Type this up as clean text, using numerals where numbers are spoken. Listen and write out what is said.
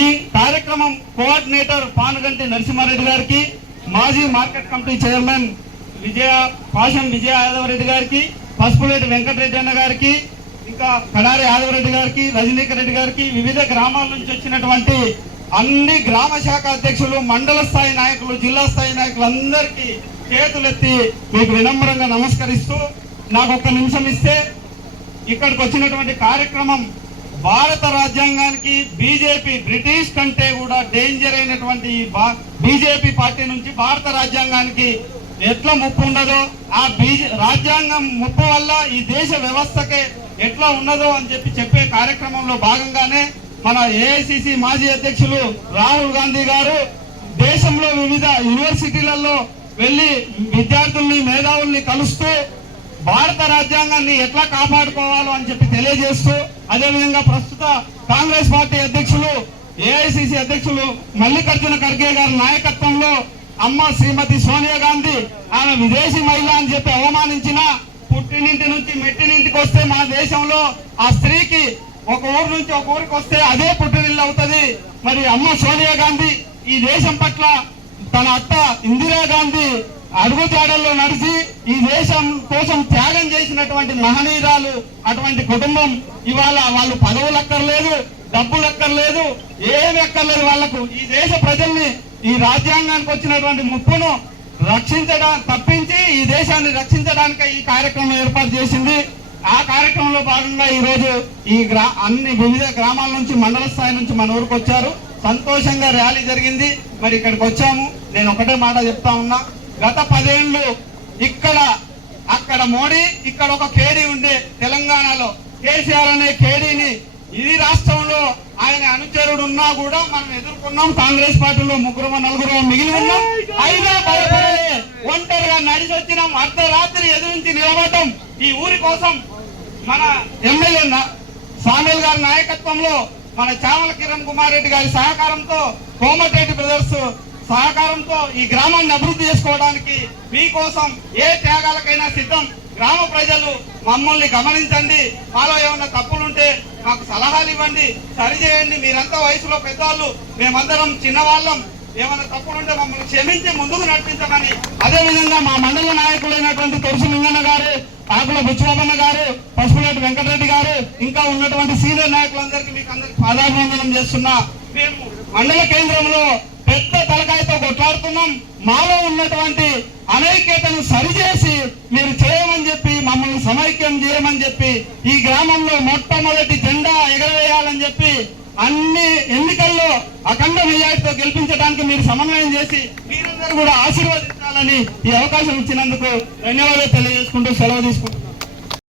ఈ కార్యక్రమం కోఆర్డినేటర్ పానుగంటి నరసింహారెడ్డి గారికి, మాజీ మార్కెట్ కమిటీ చైర్మన్ పాషం విజయ యాదవరెడ్డి గారికి, పసుపులేటి వెంకటరెడ్డి అన్న గారికి, ఇంకా కడారి యాదవరెడ్డి గారికి, రజనీకర్ రెడ్డి గారికి, వివిధ గ్రామాల నుంచి వచ్చినటువంటి అన్ని గ్రామ శాఖ అధ్యక్షులు, మండల స్థాయి నాయకులు, జిల్లా స్థాయి నాయకులందరికీ చేతులెత్తి మీకు వినమ్రంగా నమస్కరిస్తూ, నాకు ఒక్క నిమిషం ఇస్తే, ఇక్కడికి వచ్చినటువంటి కార్యక్రమం భారత రాజ్యాంగానికి బీజేపీ బ్రిటిష్ కంటే కూడా డేంజర్ అయినటువంటి బీజేపీ పార్టీ నుంచి భారత రాజ్యాంగానికి ఎట్లా ముప్పు ఉండదో, ఆ రాజ్యాంగం ముప్పు వల్ల ఈ దేశ వ్యవస్థకే ఎట్లా ఉన్నదో అని చెప్పే కార్యక్రమంలో భాగంగానే మన ఏఐసిసి మాజీ అధ్యక్షులు రాహుల్ గాంధీ గారు దేశంలో వివిధ యూనివర్సిటీలలో వెళ్లి విద్యార్థుల్ని, మేధావుల్ని కలుస్తూ భారత రాజ్యాంగాన్ని ఎట్లా కాపాడుకోవాలో అని తెలియజేస్తూ, అదేవిధంగా ప్రస్తుత కాంగ్రెస్ పార్టీ అధ్యక్షులు, ఏఐసిసి అధ్యక్షులు మల్లికార్జున ఖర్గే గారి నాయకత్వంలో అమ్మ శ్రీమతి సోనియా గాంధీ ఆమె విదేశీ మహిళ అని అవమానించిన, పుట్టినింటి నుంచి మెట్టినింటికి వస్తే మన దేశంలో ఆ స్త్రీకి ఒక ఊరు నుంచి ఒక ఊరికి వస్తే అదే పుట్టినిల్లు అవుతుంది. మరి అమ్మ సోనియా గాంధీ ఈ దేశం పట్ల తన అత్త ఇందిరాగాంధీ అడుగుజాడల్లో నడిచి ఈ దేశం కోసం త్యాగం చేసినటువంటి మహనీయురాలు. అటువంటి కుటుంబం ఇవాళ వాళ్ళు పదవులు అక్కర్లేదు, డబ్బులు అక్కర్లేదు, ఏమి అక్కర్లేదు వాళ్లకు. ఈ దేశ ప్రజల్ని ఈ రాజ్యాంగానికి వచ్చినటువంటి ముప్పును తప్పించి ఈ దేశాన్ని రక్షించడానికి ఈ కార్యక్రమం ఏర్పాటు చేసింది. ఆ కార్యక్రమంలో భాగంగా ఈ రోజు అన్ని వివిధ గ్రామాల నుంచి, మండల స్థాయి నుంచి మన ఊరికి వచ్చారు. సంతోషంగా ర్యాలీ జరిగింది. మరి ఇక్కడికి వచ్చాము. నేను ఒకటే మాట చెప్తా ఉన్నా, గత 10 ఏళ్ళు అక్కడ మోడీ, ఇక్కడ ఒక కేడీ ఉండే తెలంగాణలో కేసీఆర్ అనే కేడీని ఈ రాష్ట్రంలో ఆయన అనుచరుడు ఉన్నా కూడా మనం ఎదుర్కొన్నాం. కాంగ్రెస్ పార్టీలో 3-4 మిగిలి ఉన్నాం. అయినా భయపడలే, ఒంటరిగా నడిచి వచ్చినాం. అర్ధరాత్రి ఎదురించి నిలబడటం ఈ ఊరి కోసం. మన ఎమ్మెల్యే సామేల్ గారి నాయకత్వంలో, మన చామల కిరణ్ కుమార్ రెడ్డి గారి సహకారంతో, కోమటిరెడ్డి బ్రదర్స్ సహకారంతో ఈ గ్రామాన్ని అభివృద్ధి చేసుకోవడానికి మీకోసం ఏ త్యాగాలకైనా సిద్ధం. గ్రామ ప్రజలు మమ్మల్ని గమనించండి, మాలో ఏమన్నా తప్పులుంటే మాకు సలహాలు ఇవ్వండి, సరిచేయండి. మీరంతా వయసులో పెద్దవాళ్ళు, మేమందరం చిన్నవాళ్ళం. ఏమైనా తప్పులుంటే మమ్మల్ని క్షమించి ముందుకు నడిపించమని, అదేవిధంగా మా మండల నాయకులైనటువంటి తొరుసు లింగన్న గారు, ఆకుల బుచ్చిబాబన్న గారు, పసుపులేటి వెంకటరెడ్డి గారు, ఇంకా ఉన్నటువంటి సీనియర్ నాయకులందరికీ మీకు అందరికి పాదాభివందనం చేస్తున్నా. మేము మండల కేంద్రంలో పెద్ద తలకాయతో కొట్లాడుతున్నాం. మాలో ఉన్నటువంటి అనైక్యతను సరిచేసి మీరు చేయమని చెప్పి, మమ్మల్ని సమైక్యం చేయమని చెప్పి, ఈ గ్రామంలో మొట్టమొదటి జెండా ఎగరవేయాలని చెప్పి, అన్ని ఎన్నికల్లో అఖండ మెజార్టీతో గెలిపించడానికి మీరు సమన్వయం చేసి మీరందరూ కూడా ఆశీర్వదించాలని ఈ అవకాశం ఇచ్చినందుకు ధన్యవాదాలు తెలియజేసుకుంటూ సెలవు తీసుకుంటున్నాను.